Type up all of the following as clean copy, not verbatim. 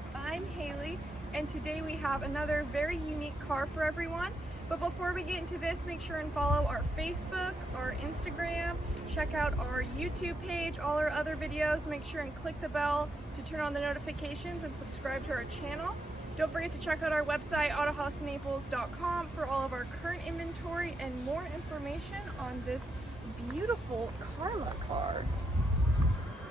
Naples. I'm Haley, and today we have another very unique car for everyone. But before we get into this, make sure and follow our Facebook, our Instagram, check out our YouTube page, all our other videos. Make sure and click the bell to turn on the notifications and subscribe to our channel. Don't forget to check out our website, autohausnaples.com, for all of our current inventory and more information on this beautiful Karma car.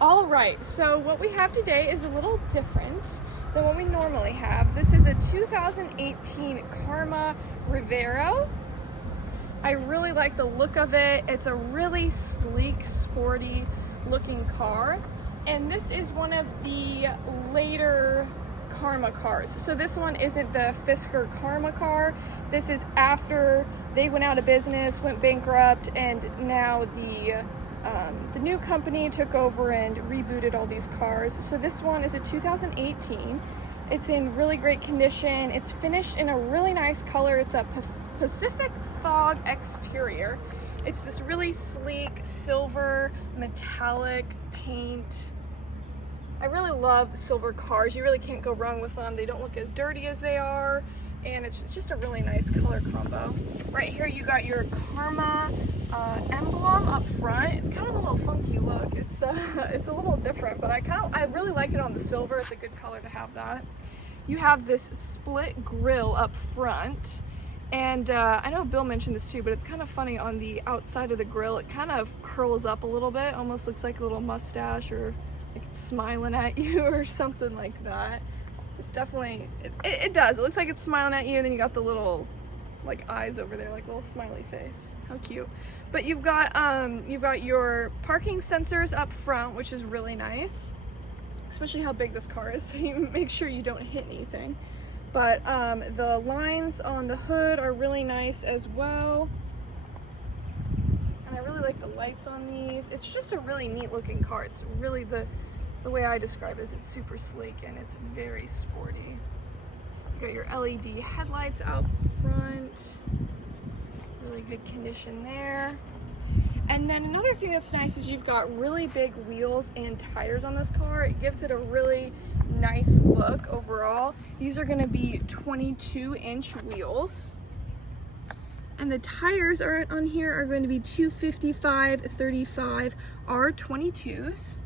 All right, so what we have today is a little different than what we normally have. This is a 2018 Karma Revero. I really like the look of it. It's a really sleek, sporty looking car. And this is one of the later Karma cars. So this one isn't the Fisker Karma car. This is after they went out of business, went bankrupt, and now the new company took over and rebooted all these cars. So this one is a 2018. It's in really great condition. It's finished in a really nice color. It's a Pacific Fog exterior. It's this really sleek silver metallic paint. I really love silver cars. You really can't go wrong with them. They don't look as dirty as they are, and it's just a really nice color combo. Right here you got your Karma emblem up front. It's kind of a little funky look. It's a little different, but I really like it on the silver. It's a good color to have that. You have this split grille up front, and I know Bill mentioned this too, but it's kind of funny on the outside of the grille. It kind of curls up a little bit, almost looks like a little mustache or like it's smiling at you or something like that. It's definitely, it does. It looks like it's smiling at you, and then you got the little like eyes over there, like a little smiley face. How cute. But you've got your parking sensors up front, which is really nice, especially how big this car is, so you make sure you don't hit anything. But the lines on the hood are really nice as well. And I really like the lights on these. It's just a really neat looking car. It's really, the way I describe it is it's super sleek and it's very sporty. You got your LED headlights out front. Really good condition there. And then another thing that's nice is you've got really big wheels and tires on this car. It gives it a really nice look overall. These are gonna be 22-inch wheels. And the tires on here are going to be 255/35 R22s.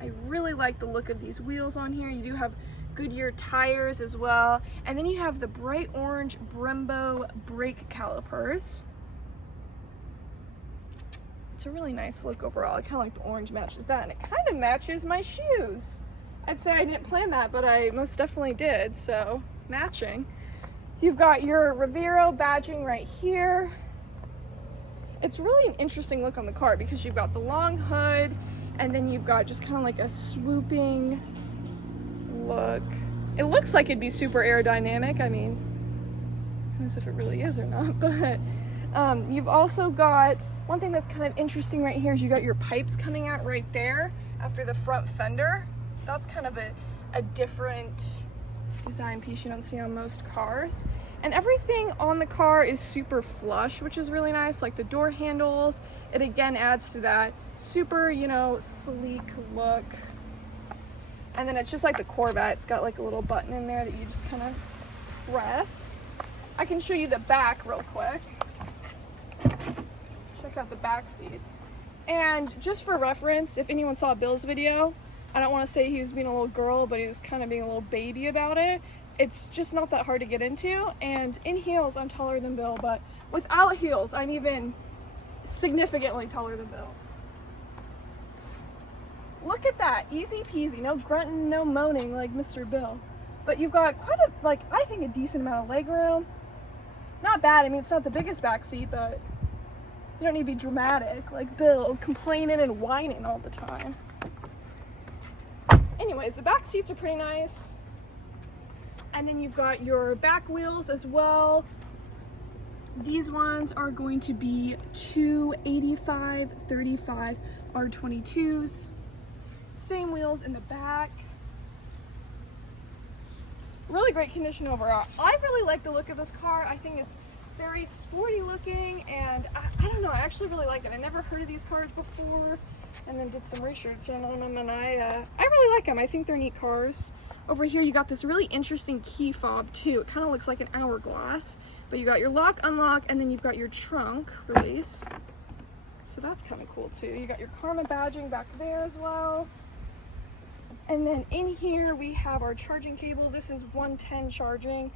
I really like the look of these wheels on here. You do have Goodyear tires as well. And then you have the bright orange Brembo brake calipers. It's a really nice look overall. I kind of like the orange matches that, and it kind of matches my shoes. I'd say I didn't plan that, but I most definitely did, so matching. You've got your Revero badging right here. It's really an interesting look on the car because you've got the long hood, and then you've got just kind of like a swooping look. It looks like it'd be super aerodynamic. I mean, who knows if it really is or not, but you've also got, one thing that's kind of interesting right here is you got your pipes coming out right there after the front fender. That's kind of a different design piece you don't see on most cars. And everything on the car is super flush, which is really nice. Like the door handles, it again adds to that super, you know, sleek look. And then it's just like the Corvette. It's got like a little button in there that you just kind of press. I can show you the back real quick. Check out the back seats. And just for reference, if anyone saw Bill's video, I don't want to say he was being a little girl, but he was kind of being a little baby about it. It's just not that hard to get into, and in heels I'm taller than Bill, but without heels I'm even significantly taller than Bill. Look at that, easy peasy, no grunting, no moaning like Mr. Bill. But you've got quite a, like, I think a decent amount of leg room. Not bad. I mean, it's not the biggest back seat, but you don't need to be dramatic like Bill, complaining and whining all the time. Anyways, the back seats are pretty nice. And then you've got your back wheels as well. These ones are going to be 285/35 R22s. Same wheels in the back. Really great condition overall. I really like the look of this car. I think it's very sporty looking, and I don't know, I actually really like it. I never heard of these cars before, and then did some research on them, and I really like them. I think they're neat cars. Over here you got this really interesting key fob too. It kind of looks like an hourglass, but you got your lock, unlock, and then you've got your trunk release. So that's kind of cool too. You got your Karma badging back there as well. And then in here we have our charging cable. This is 110 charging.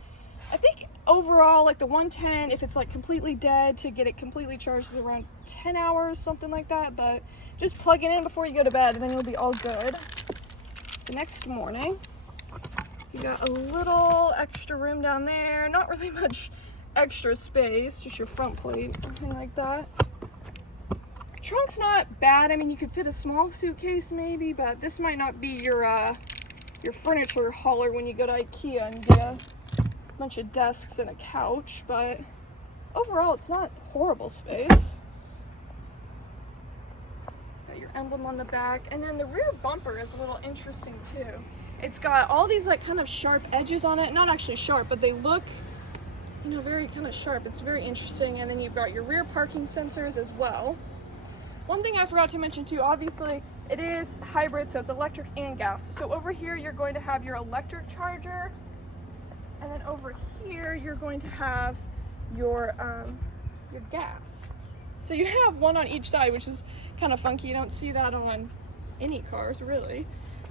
I think overall, like the 110, if it's like completely dead, to get it completely charged is around 10 hours, something like that. But just plug it in before you go to bed and then you'll be all good. The next morning, you got a little extra room down there. Not really much extra space, just your front plate, nothing like that. Trunk's not bad. I mean, you could fit a small suitcase maybe, but this might not be your furniture hauler when you go to IKEA and get a bunch of desks and a couch. But overall, it's not horrible space. Got your emblem on the back, and then the rear bumper is a little interesting too. It's got all these like kind of sharp edges on it. Not actually sharp, but they look, you know, very kind of sharp. It's very interesting. And then you've got your rear parking sensors as well. One thing I forgot to mention too, obviously it is hybrid, so it's electric and gas. So over here you're going to have your electric charger, and then over here you're going to have your gas. So you have one on each side, which is kind of funky. You don't see that on any cars really.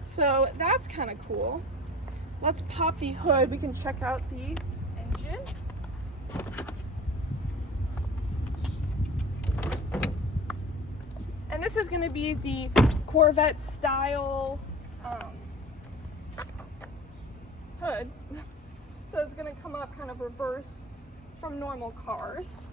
So that's kind of cool. Let's pop the hood. We can check out the engine. And this is going to be the Corvette style hood. So it's going to come up kind of reverse from normal cars.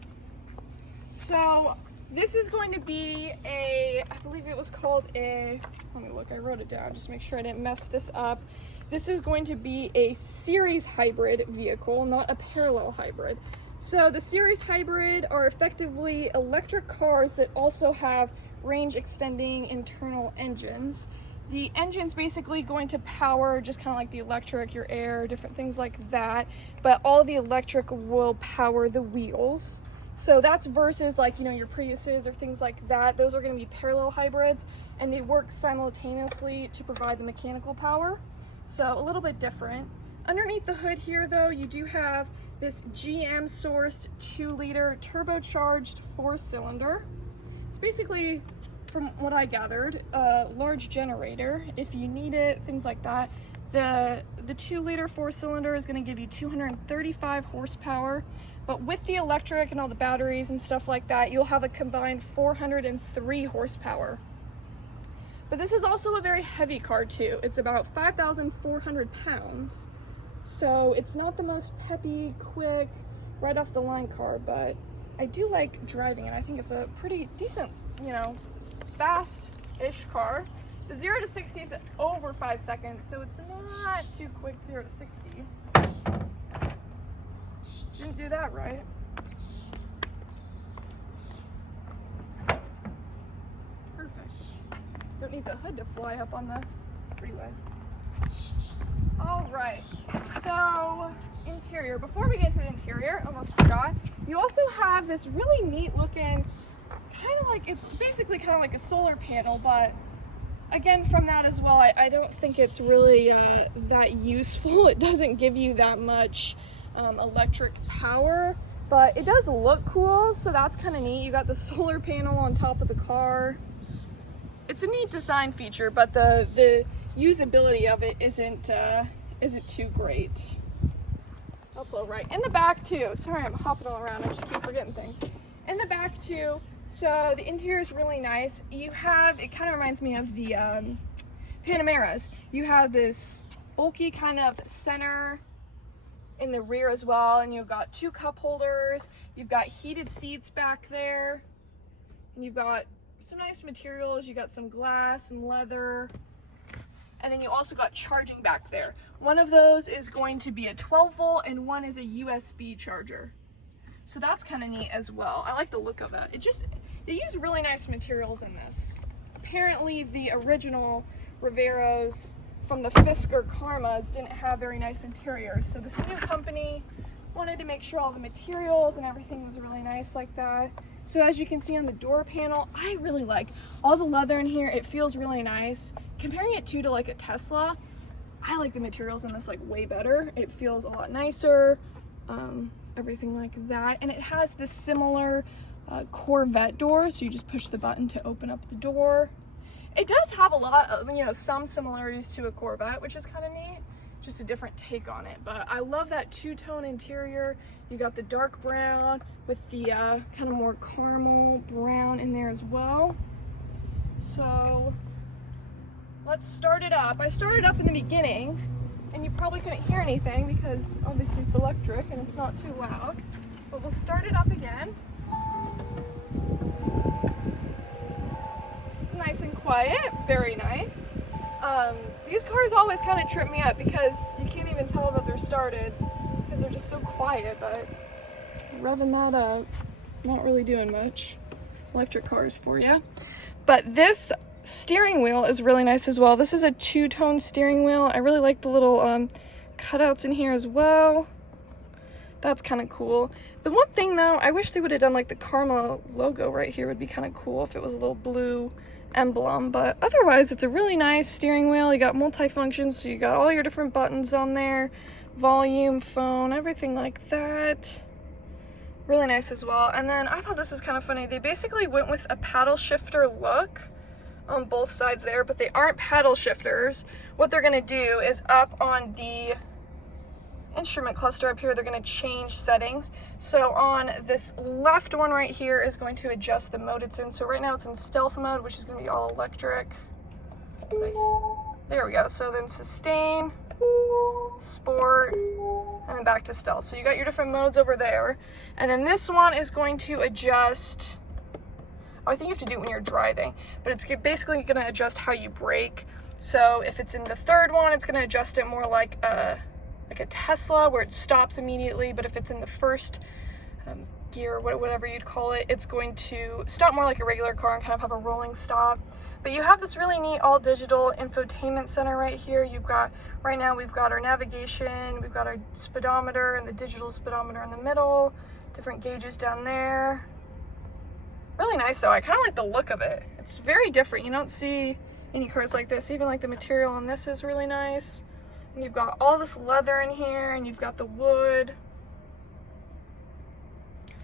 So this is going to be I believe it was called let me look, I wrote it down just to make sure I didn't mess this up. This is going to be a series hybrid vehicle, not a parallel hybrid. So the series hybrid are effectively electric cars that also have range extending internal engines. The engine's basically going to power just kind of like the electric, your air, different things like that, but all the electric will power the wheels. So that's versus like, you know, your Priuses or things like that. Those are going to be parallel hybrids, and they work simultaneously to provide the mechanical power. So a little bit different. Underneath the hood here though, you do have this GM sourced 2-liter turbocharged 4-cylinder. It's basically, from what I gathered, a large generator if you need it, things like that. The 2-liter 4-cylinder is going to give you 235 horsepower, but with the electric and all the batteries and stuff like that, you'll have a combined 403 horsepower. But this is also a very heavy car too. It's about 5,400 pounds. So it's not the most peppy, quick, right off the line car, but I do like driving it. I think it's a pretty decent, you know, fast-ish car. The 0 to 60 is over 5 seconds, so it's not too quick 0 to 60. Didn't do that right. Perfect. Don't need the hood to fly up on the freeway. All right, so interior. Before we get into the interior, almost forgot, you also have this really neat looking, kind of like, it's basically kind of like a solar panel, but again, from that as well, I don't think it's really that useful. It doesn't give you that much electric power, but it does look cool, so that's kind of neat. You got the solar panel on top of the car. It's a neat design feature, but the usability of it isn't too great. That's all right. In the back too, sorry I'm hopping all around, I just keep forgetting things. In the back too, so the interior is really nice. You have, it kind of reminds me of the Panameras. You have this bulky kind of center in the rear as well, and you've got 2 cup holders, you've got heated seats back there, and you've got some nice materials. You got some glass and leather, and then you also got charging back there. One of those is going to be a 12 volt and one is a USB charger. So that's kind of neat as well. I like the look of it. They use really nice materials in this. Apparently the original Reveros from the Fisker Karmas didn't have very nice interiors. So this new company wanted to make sure all the materials and everything was really nice like that. So as you can see on the door panel, I really like all the leather in here. It feels really nice. Comparing it to like a Tesla, I like the materials in this like way better. It feels a lot nicer, everything like that. And it has this similar Corvette door, so you just push the button to open up the door. It does have a lot of, you know, some similarities to a Corvette, which is kind of neat, just a different take on it. But I love that two-tone interior. You got the dark brown with the kind of more caramel brown in there as well. So let's start it up. I started up in the beginning, and you probably couldn't hear anything because obviously it's electric and it's not too loud. But we'll start it up again. Nice and quiet, very nice. These cars always kind of trip me up because you can't even tell that they're started because they're just so quiet, but revving that up, not really doing much. Electric cars for you. But this steering wheel is really nice as well. This is a two-tone steering wheel. I really like the little cutouts in here as well. That's kind of cool. The one thing though, I wish they would have done like the Karma logo right here. Would be kind of cool if it was a little blue emblem, but otherwise it's a really nice steering wheel. You got multi-functions, so you got all your different buttons on there, volume, phone, everything like that. Really nice as well. And then I thought this was kind of funny. They basically went with a paddle shifter look on both sides there, but they aren't paddle shifters. What they're gonna do is up on the instrument cluster up here, they're going to change settings. So on this left one right here is going to adjust the mode it's in. So right now it's in stealth mode, which is going to be all electric. There we go. So then sustain, sport, and then back to stealth. So you got your different modes over there. And then this one is going to adjust, I think you have to do it when you're driving, but it's basically going to adjust how you brake. So if it's in the third one, it's going to adjust it more like a Tesla where it stops immediately, but if it's in the first gear, whatever you'd call it, it's going to stop more like a regular car and kind of have a rolling stop. But you have this really neat all digital infotainment center right here. You've got, right now we've got our navigation, we've got our speedometer and the digital speedometer in the middle, different gauges down there. Really nice though. I kind of like the look of it. It's very different. You don't see any cars like this. Even like the material on this is really nice. And you've got all this leather in here, and you've got the wood.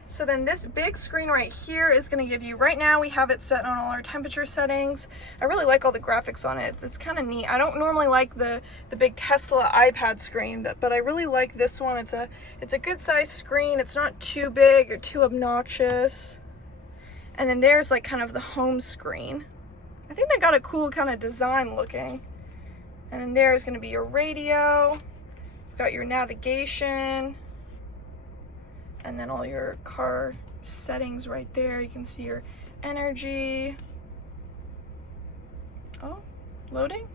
So then this big screen right here is going to give you, right now we have it set on all our temperature settings. I really like all the graphics on it. It's kind of neat. I don't normally like the big Tesla iPad screen, but I really like this one. It's a good sized screen. It's not too big or too obnoxious. And then there's like kind of the home screen. I think they got a cool kind of design looking. And then there's going to be your radio, you've got your navigation, and then all your car settings right there. You can see your energy. Oh, loading?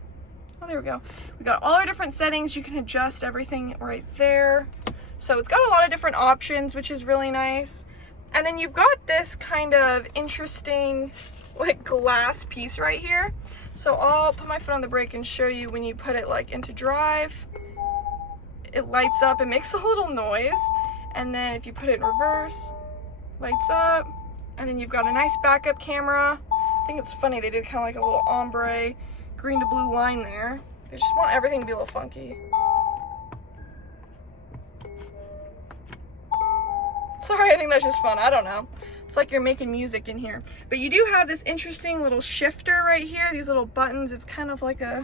Oh, there we go. We got all our different settings. You can adjust everything right there. So it's got a lot of different options, which is really nice. And then you've got this kind of interesting like glass piece right here. So I'll put my foot on the brake and show you when you put it like into drive, it lights up, it makes a little noise. And then if you put it in reverse, lights up. And then you've got a nice backup camera. I think it's funny, they did kind of like a little ombre green to blue line there. They just want everything to be a little funky. Sorry, I think that's just fun, I don't know. It's like you're making music in here. But you do have this interesting little shifter right here, these little buttons. It's kind of like I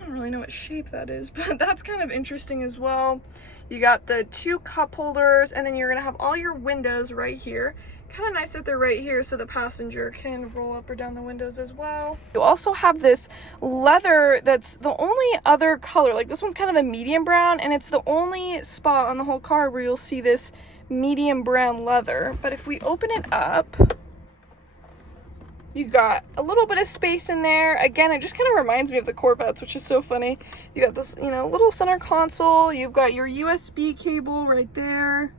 don't really know what shape that is, but that's kind of interesting as well. You got the two cup holders, and then you're gonna have all your windows right here. Kind of nice that they're right here so the passenger can roll up or down the windows as well. You also have this leather that's the only other color. Like this one's kind of a medium brown, and it's the only spot on the whole car where you'll see this medium brown leather. But if we open it up, you got a little bit of space in there. Again, it just kind of reminds me of the Corvettes, which is so funny. You got this, you know, little center console. You've got your USB cable right there.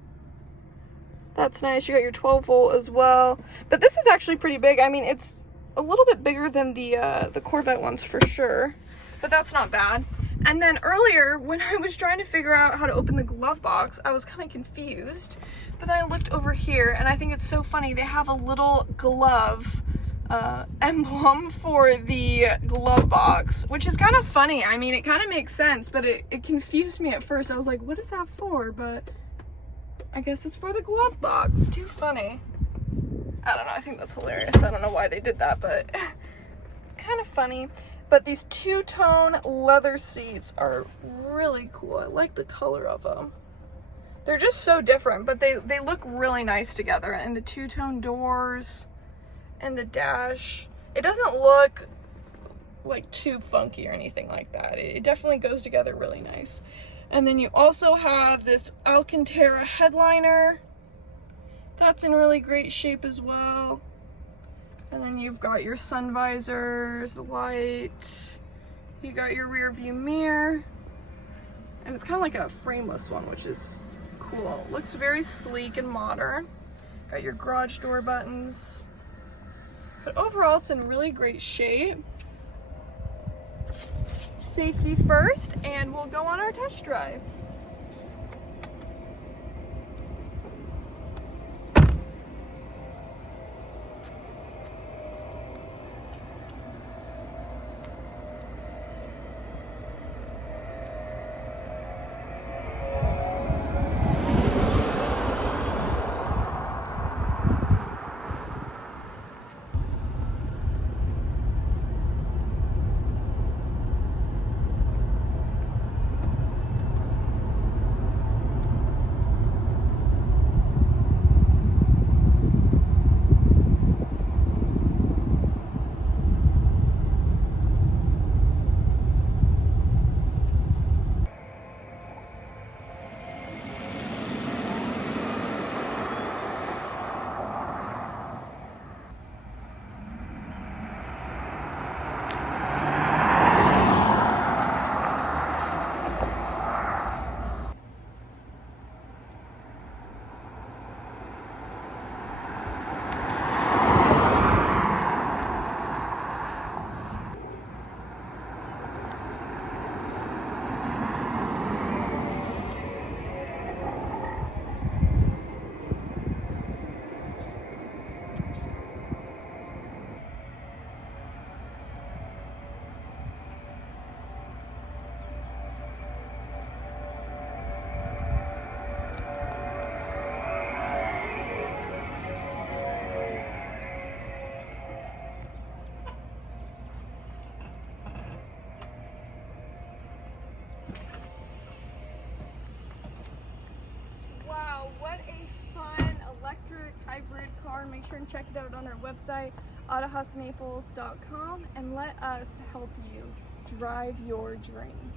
That's nice. You got your 12 volt as well. But this is actually pretty big. I mean, it's a little bit bigger than the Corvette ones for sure, but that's not bad. And then earlier, when I was trying to figure out how to open the glove box, I was kind of confused. But then I looked over here, and I think it's so funny. They have a little glove emblem for the glove box, which is kind of funny. I mean, it kind of makes sense, but it confused me at first. I was like, what is that for? But I guess it's for the glove box. Too funny. I don't know, I think that's hilarious. I don't know why they did that, but it's kind of funny. But these two-tone leather seats are really cool. I like the color of them. They're just so different, but they look really nice together. And the two-tone doors and the dash, it doesn't look like too funky or anything like that. It definitely goes together really nice. And then you also have this Alcantara headliner. That's in really great shape as well. And then you've got your sun visors, the light. You got your rear view mirror. And it's kind of like a frameless one, which is cool. It looks very sleek and modern. Got your garage door buttons. But overall, it's in really great shape. Safety first, and we'll go on our test drive. What a fun electric hybrid car. Make sure and check it out on our website, autohausnaples.com, and let us help you drive your dream.